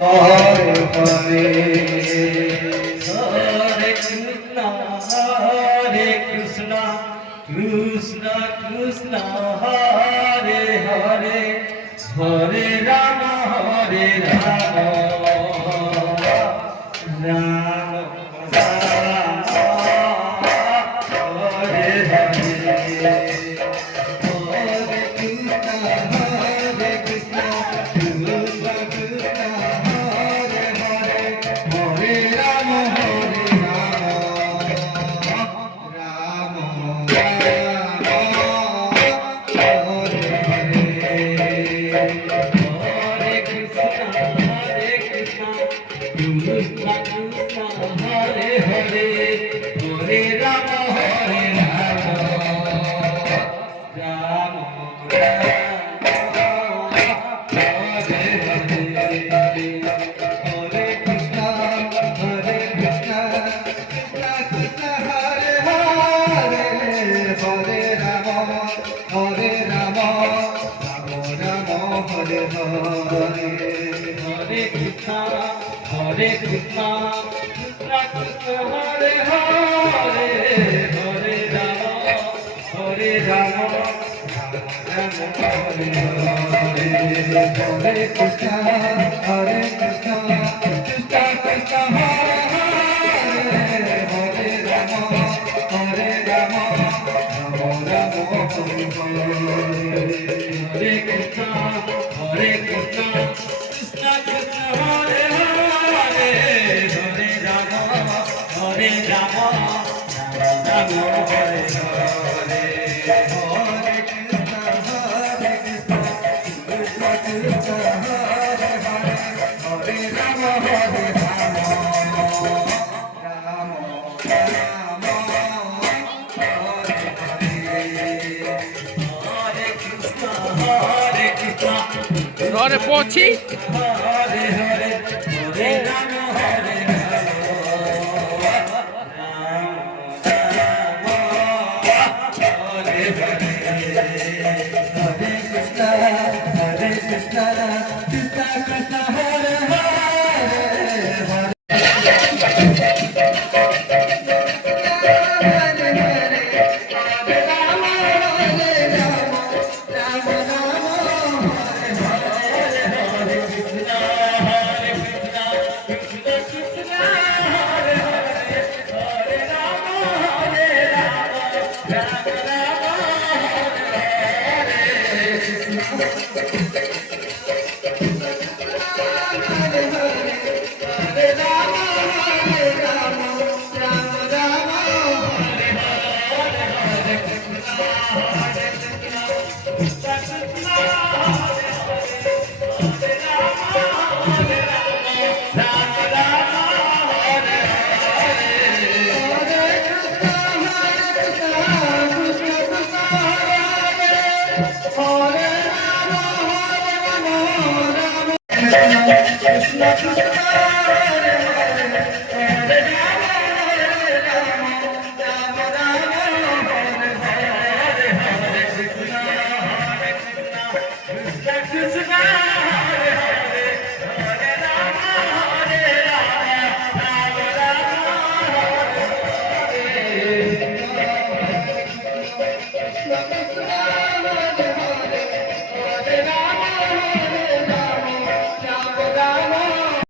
Hare Hare Hare Krishna Hare Krishna Krishna Krishna Hare Hare Hare Rama Hare Rama Rama Hare Krishna, Krishna Krishna Hare Hare, Hare Rama, Hare Rama, Rama Hare Hare, Hare Krishna, Hare Krishna, Krishna Krishna Hare Hare, Hare Rama, Hare Rama, Rama Rama Hare Hare, Hare Krishna, Hare Krishna, Krishna Krishna Hare Hare, Hare Rama, Hare Rama, Rama Hare Hare, Hare Krishna, Hare Krishna, Krishna Krishna Hare Hare, Hare Rama, Hare Rama, Rama Rama Hare Krishna, Hare Krishna. ঘরে পৌঁছি Hare Hare, Hare Rama, Hare Krishna Krishna